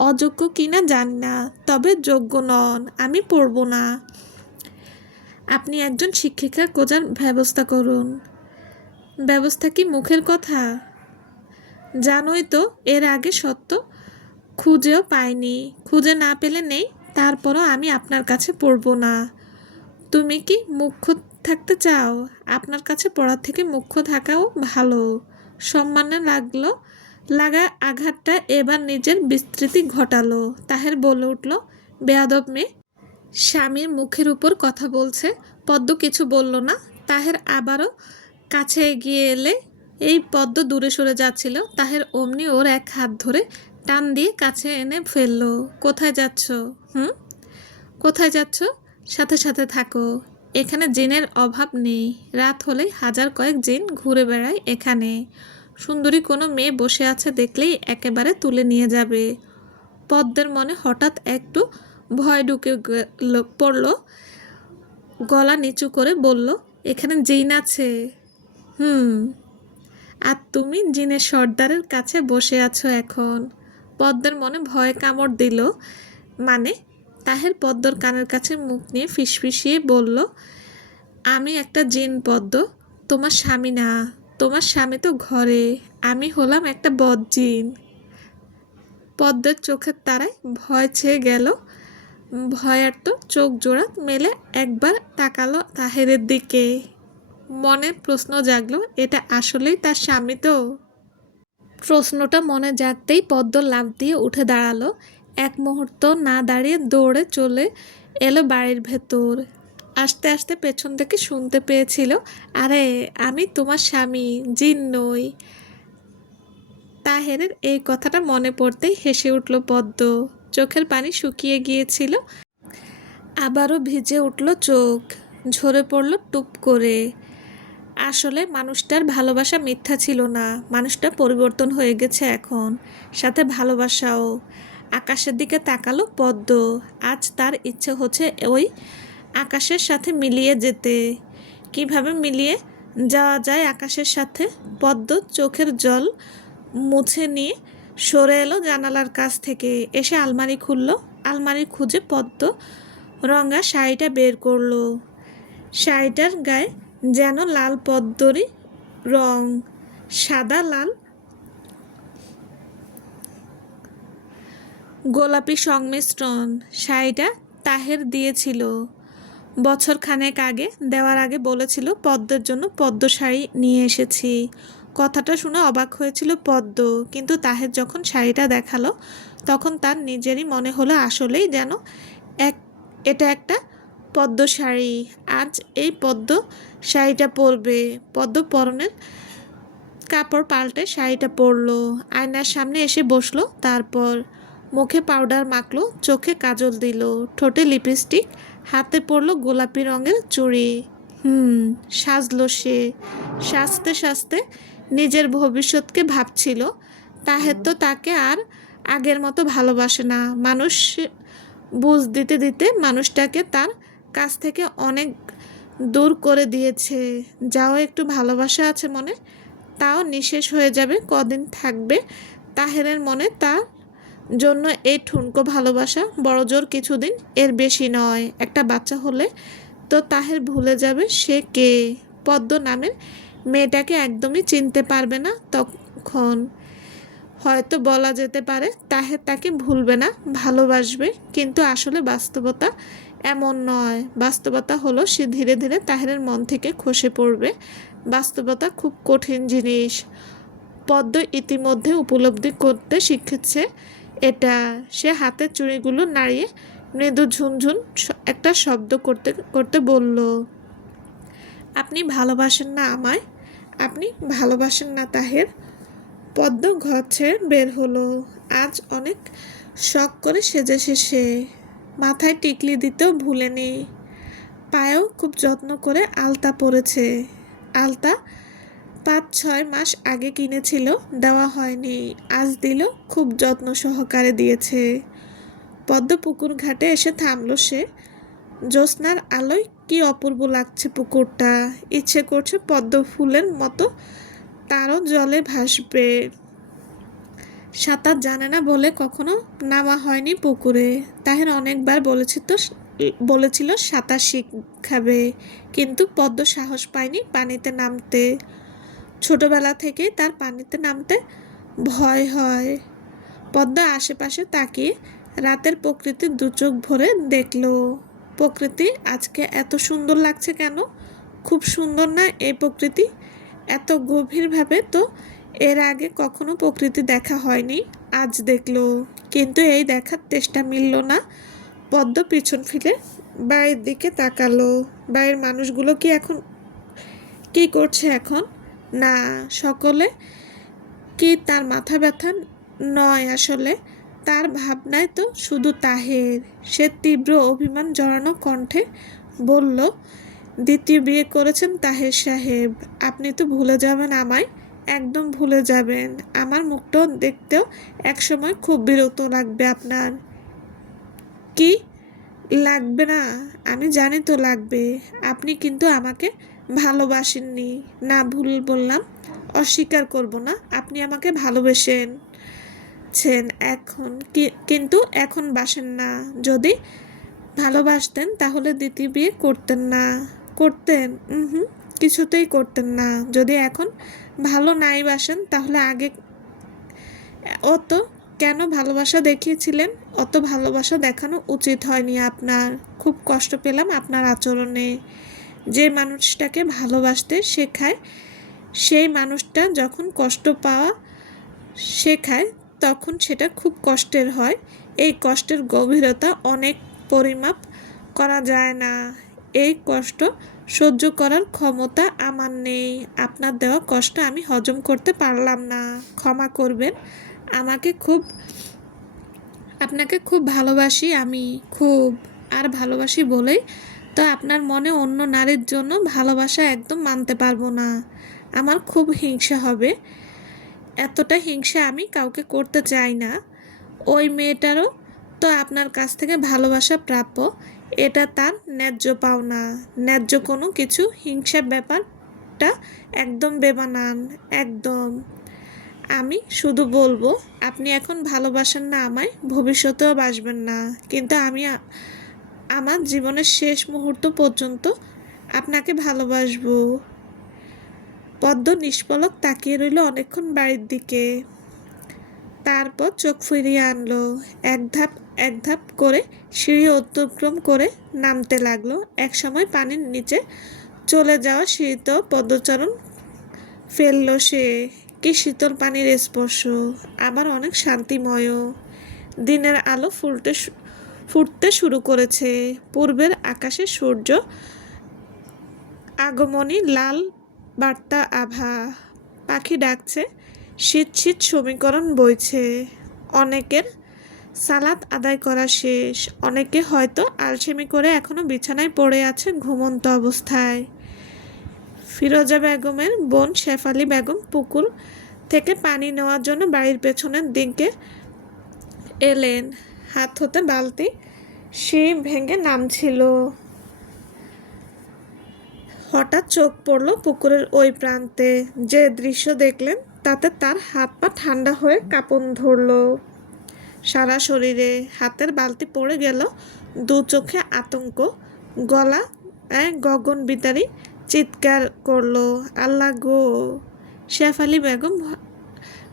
অযোগ্য কিনা জানি না, তবে যোগ্য নন। আমি পড়বো না। আপনি একজন শিক্ষিকা খোঁজার ব্যবস্থা করুন। ব্যবস্থা কি মুখের কথা? জানোই তো এর আগে সত্য খুঁজেও পাইনি। খুঁজে না পেলে নেই, তারপরও আমি আপনার কাছে পড়বো না। তুমি কি মুখ্য থাকতে চাও? আপনার কাছে পড়ার থেকে মুখ্য থাকাও ভালো। সম্মানে লাগা আঘাতটা এবার নিজের বিস্তৃতি ঘটালো। তাহের বলে উঠল, বেয়াদব মেয়ে। স্বামীর মুখের উপর কথা বলছে। পদ্ম কিছু বলল না। তাহের আবারও কাছে এগিয়ে এলে এই পদ্ম দূরে সরে যাচ্ছিল। তাহের অমনি ওর এক হাত ধরে টান দিয়ে কাছে এনে ফেললো। কোথায় যাচ্ছ? কোথায় যাচ্ছ? সাথে সাথে থাকো। এখানে জিনের অভাব নেই। রাত হলেই হাজার কয়েক জিন ঘুরে বেড়ায় এখানে। সুন্দরী কোনো মেয়ে বসে আছে দেখলেই একেবারে তুলে নিয়ে যাবে। পদ্মের মনে হঠাৎ একটু ভয় ঢুকে পড়ল। গলা নিচু করে বলল, এখানে জিন আছে? আর তুমি জিনের সর্দারের কাছে বসে আছো এখন। পদ্মের মনে ভয় কামড় দিল। মানে? তাহের পদ্মর কানের কাছে মুখ নিয়ে ফিসফিসিয়ে বলল, আমি একটা জিন পদ্ম, তোমার স্বামী না। তোমার স্বামী তো ঘরে, আমি হলাম একটা বদ জিন। পদ্মের চোখের তারায় ভয় ছেয়ে গেল। ভয়ার্ত চোখ জোড়া মেলে একবার তাকালো তাহেরের দিকে। মনে প্রশ্ন জাগলো, এটা আসলেই তার স্বামী তো? প্রশ্নটা মনে জাগতেই পদ্ম লাফ দিয়ে উঠে দাঁড়ালো। এক মুহূর্ত না দাঁড়িয়ে দৌড়ে চলে এলো বাড়ির ভেতর। আস্তে আস্তে পেছন থেকে শুনতে পেয়েছিল, আরে আমি তোমার স্বামী, জিন নই। তাহেরের এই কথাটা মনে পড়তেই হেসে উঠল পদ্ম। চোখের পানি শুকিয়ে গিয়েছিল, আবারও ভিজে উঠল চোখ, ঝরে পড়ল টুপ করে। আসলে মানুষটার ভালোবাসা মিথ্যা ছিল না, মানুষটা পরিবর্তন হয়ে গেছে এখন, সাথে ভালোবাসাও। আকাশের দিকে তাকালো পদ্ম। আজ তার ইচ্ছে হচ্ছে ওই আকাশের সাথে মিলিয়ে যেতে। কিভাবে মিলিয়ে যাওয়া যায় আকাশের সাথে? পদ্ম চোখের জল মুছে নিয়ে সরে এলো জানালার কাছ থেকে, এসে আলমারি খুলল। আলমারি খুঁজে পদ্ম রঙা শাড়িটা বের করলো। শাড়িটার গায়ে যেন লাল পদ্মরই রং, সাদা লাল গোলাপি সংমিশ্রণ। শাড়িটা তাহের দিয়েছিল বছর খানেক আগে, দেওয়ার আগে বলেছিল পদ্মের জন্য পদ্ম শাড়ি নিয়ে এসেছি। কথাটা শুনে অবাক হয়েছিল পদ্ম, কিন্তু তাহের যখন শাড়িটা দেখালো তখন তার নিজেরই মনে হলো আসলেই যেন এটা একটা পদ্ম শাড়ি। আজ এই পদ্ম শাড়িটা পরবে। পদ্ম পরনের কাপড় পাল্টে শাড়িটা পরলো, আয়নার সামনে এসে বসলো, তারপর মুখে পাউডার মাখলো, চোখে কাজল দিল, ঠোঁটে লিপস্টিক, হাতে পরলো গোলাপি রঙের চুড়ি। সাজলো সে। সাজতে সাজতে নিজের ভবিষ্যৎকে ভাবছিল। তাহের তো তাকে আর আগের মতো ভালোবাসে না। মানুষ বুঝ দিতে দিতে মানুষটাকে তার কাছ থেকে অনেক দূর করে দিয়েছে। যাও একটু ভালোবাসা আছে মনে, তাও নিঃশেষ হয়ে যাবে। কদিন থাকবে তাহেরের মনে তার জন্য এই ঠুনকো ভালোবাসা? বড়জোর কিছুদিন, এর বেশি নয়। একটা বাচ্চা হলে তো তাহের ভুলে যাবে সে কে। পদ্ম নামের মেয়েটাকে একদমই চিনতে পারবে না তখন। হয়তো বলা যেতে পারে তাহের তাকে ভুলবে না, ভালোবাসবে, কিন্তু আসলে বাস্তবতা এমন নয়। বাস্তবতা হলো সে ধীরে ধীরে তাহেরের মন থেকে খসে পড়বে। বাস্তবতা খুব কঠিন জিনিস। পদ্ম ইতিমধ্যে উপলব্ধি করতে শিখেছে এটা। সে হাতের চুড়িগুলো নাড়িয়ে মৃদু ঝুনঝুন একটা শব্দ করতে করতে বলল, আপনি ভালোবাসেন না আমায়? আপনি ভালোবাসেন না তাহের? পদ্ম ঘর ছেড়ে বের হলো। আজ অনেক শখ করে সেজেছে সে। মাথায় টিকলি দিতেও ভুলেনি, পায়েও খুব যত্ন করে আলতা পরেছে। আলতা 5-6 মাস আগে কিনেছিল, দেওয়া হয়নি, আজ দিল, খুব যত্ন সহকারে দিয়েছে। পদ্ম পুকুর ঘাটে এসে থামলো সে। জ্যোৎস্নার আলোয় কি অপূর্ব লাগছে পুকুরটা। ইচ্ছে করছে পদ্ম ফুলের মতো তারও জলে ভাসবে। সাঁতার জানে না বলে কখনো নামা হয়নি পুকুরে। তাহের অনেকবার বলেছিল সাঁতার শিখাবে, কিন্তু পদ্ম সাহস পায়নি পানিতে নামতে। ছোটবেলা থেকে তার পানিতে নামতে ভয় হয়। পদ্ম আশেপাশে তাকিয়ে রাতের প্রকৃতি দু চোখ ভরে দেখল। প্রকৃতি আজকে এত সুন্দর লাগছে কেন? খুব সুন্দর না এই প্রকৃতি? এত গভীরভাবে তো এর আগে কখনো প্রকৃতি দেখা হয়নি, আজ দেখলো। কিন্তু এই দেখার চেষ্টা মিলল না। পদ্ম পিছন ফিরে বাড়ির দিকে তাকালো। বাড়ির মানুষগুলো কি করছে এখন? না, সকলে কি তার মাথা ব্যথা নয় আসলে, তার ভাবনায় তো শুধু তাহের। সে তীব্র অভিমান জড়ানো কণ্ঠে বলল, দ্বিতীয় বিয়ে করেছেন তাহের সাহেব, আপনি তো ভুলে যাবেন আমায়, একদম ভুলে যাবেন। আমার মুখটাও দেখতেও একসময় খুব বিরক্ত লাগবে আপনার। কি লাগবে না? আমি জানি তো লাগবে। আপনি কিন্তু আমাকে ভালোবাসেননি। না, ভুল বললাম, অস্বীকার করব না, আপনি আমাকে ভালোবেসেছেন এখন, কিন্তু এখন বাসেন না। যদি ভালোবাসতেন তাহলে দ্বিতীয় বিয়ে করতেন না। করতেন? কিছুতেই করতেন না। যদি এখন ভালো নাই বাসেন তাহলে আগে ও তো কেন ভালোবাসা দেখিয়েছিলেন? অত ভালোবাসা দেখানো উচিত হয়নি আপনার। খুব কষ্ট পেলাম আপনার আচরণে। যে মানুষটাকে ভালোবাসতে শেখায়, সেই মানুষটা যখন কষ্ট পাওয়া শেখায় তখন সেটা খুব কষ্টের হয়। এই কষ্টের গভীরতা অনেক পরিমাপ করা যায় না। এই কষ্ট সহ্য করার ক্ষমতা আমার নেই। আপনার দেওয়া কষ্ট আমি হজম করতে পারলাম না। ক্ষমা করবেন। আপনাকে খুব ভালোবাসি আমি, খুব। আর ভালোবাসি বলেই তো আপনার মনে অন্য নারীর জন্য ভালোবাসা একদম মানতে পারবো না। আমার খুব হিংসা হবে। এতটা হিংসা আমি কাউকে করতে চাই না। ওই মেয়েটারও তো আপনার কাছ থেকে ভালোবাসা প্রাপ্য। এটা তার ন্যায্য পাওনা। ন্যায্য কোনো কিছু হিংসার ব্যাপারটা একদম বেমানান, একদম। আমি শুধু বলবো, আপনি এখন ভালোবাসেন না আমায়, ভবিষ্যতেও বাসবেন না। কিন্তু আমি আমার জীবনের শেষ মুহূর্ত পর্যন্ত আপনাকে ভালোবাসবো। পদ্ম নিষ্পলক তাকিয়ে রইল অনেকক্ষণ বাড়ির দিকে। তারপর চোখ ফিরিয়ে আনলো। এক ধাপ করে সিঁড়ি অতিক্রম করে নামতে লাগলো। একসময় পানির নিচে চলে যাওয়া সিঁড়িতেও পদচারণ ফেললো সে। কি শীতল পানির স্পর্শ, আবার অনেক শান্তিময়। দিনের আলো ফুটতে শুরু করেছে। পূর্বের আকাশে সূর্য আগমনী লাল বার্তা আভা। পাখি ডাকছে, শীত শীত সমীকরণ বইছে। অনেকের সালাত আদায় করা শেষ। অনেকে হয়তো আলসেমি করে এখনো বিছানায় পড়ে আছে ঘুমন্ত অবস্থায়। ফিরোজা বেগমের বোন শেফালি বেগম পুকুর থেকে পানি নেওয়ার জন্য বাড়ির পেছনের দিকে এলেন। হাত হতে বালতি সিঁড়ি ভেঙে নামছিল। হঠাৎ চোখ পড়ল পুকুরের ওই প্রান্তে। যে দৃশ্য দেখলেন তাতে তার হাত পা ঠান্ডা হয়ে কাঁপন ধরল সারা শরীরে। হাতের বালতি পড়ে গেল। দু চোখে আতঙ্ক, গলা গগন বিতাড়ি চিৎকার করলো, আল্লাহ গো! শেফালি বেগম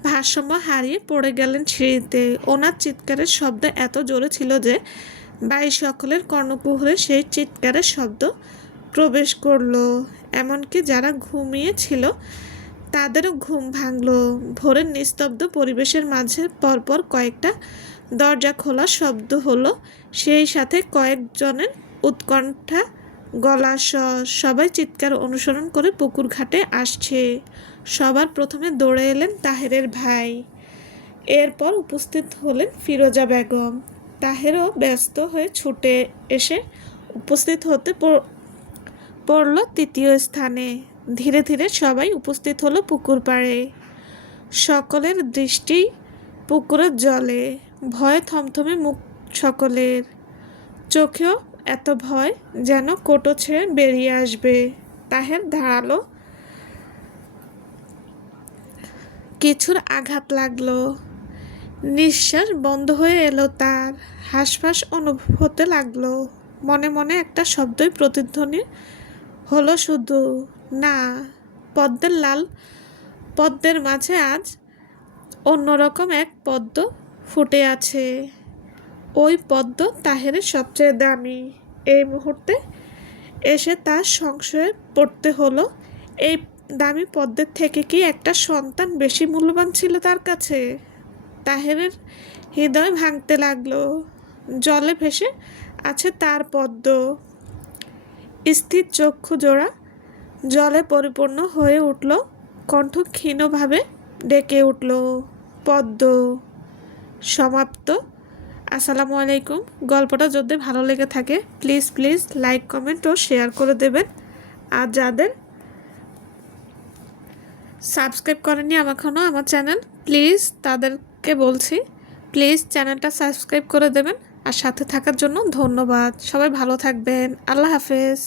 ভারসাম্য হারিয়ে পড়ে গেলেন সিঁড়িতে। ওনার চিৎকারের শব্দ এত জোরে ছিল যে বাড়ির সকলের কর্ণকুহরে সেই চিৎকারের শব্দ প্রবেশ করলো। এমনকি যারা ঘুমিয়েছিল তাদেরও ঘুম ভাঙল। ভোরের নিস্তব্ধ পরিবেশের মাঝে পরপর কয়েকটা দরজা খোলার শব্দ হলো। সেই সাথে কয়েকজনের উৎকণ্ঠা গলা সবাই চিৎকার অনুসরণ করে পুকুর ঘাটে আসছে। সবার প্রথমে দৌড়ে এলেন তাহেরের ভাই। এরপর উপস্থিত হলেন ফিরোজা বেগম। তাহেরও ব্যস্ত হয়ে ছুটে এসে উপস্থিত হতে পড়ল তৃতীয় স্থানে। ধীরে ধীরে সবাই উপস্থিত হলো পুকুর পাড়ে। সকলের দৃষ্টি পুকুরের জলে। ভয়ে থমথমে মুখ সকলের। চোখেও এত ভয় যেন কোটো ছেড়ে বেরিয়ে আসবে। তাহের দাঁড়ালো। কিছুর আঘাত লাগলো। নিঃশ্বাস বন্ধ হয়ে এলো তার। হাঁসফাঁস অনুভব হতে লাগলো। মনে মনে একটা শব্দই প্রতিধ্বনি হলো শুধু, না। পদ্মের মাঝে আজ অন্যরকম এক পদ্ম ফুটে আছে। ওই পদ্ম তাহেরের সবচেয়ে দামি। এই মুহূর্তে এসে তার সংশয়ে পড়তে হলো, এই দামি পদ্মের থেকে কি একটা সন্তান বেশি মূল্যবান ছিল তার কাছে? তাহেরের হৃদয় ভাঙতে লাগলো। জলে ভেসে আছে তার পদ্ম। স্থির চক্ষু জোড়া জলে পরিপূর্ণ হয়ে উঠল। কণ্ঠ ক্ষীণভাবে ডেকে উঠল, পদ্ম। সমাপ্ত। আসসালামু আলাইকুম। গল্পটা যদি ভালো লেগে থাকে প্লিজ লাইক, কমেন্ট ও শেয়ার করে দেবেন। আর যাদের সাবস্ক্রাইব করেননি এখনও আমার চ্যানেল, প্লিজ তাদেরকে বলছি, প্লিজ চ্যানেলটা সাবস্ক্রাইব করে দেবেন। আর সাথে থাকার জন্য ধন্যবাদ। সবাই ভালো থাকবেন। আল্লাহ হাফেজ।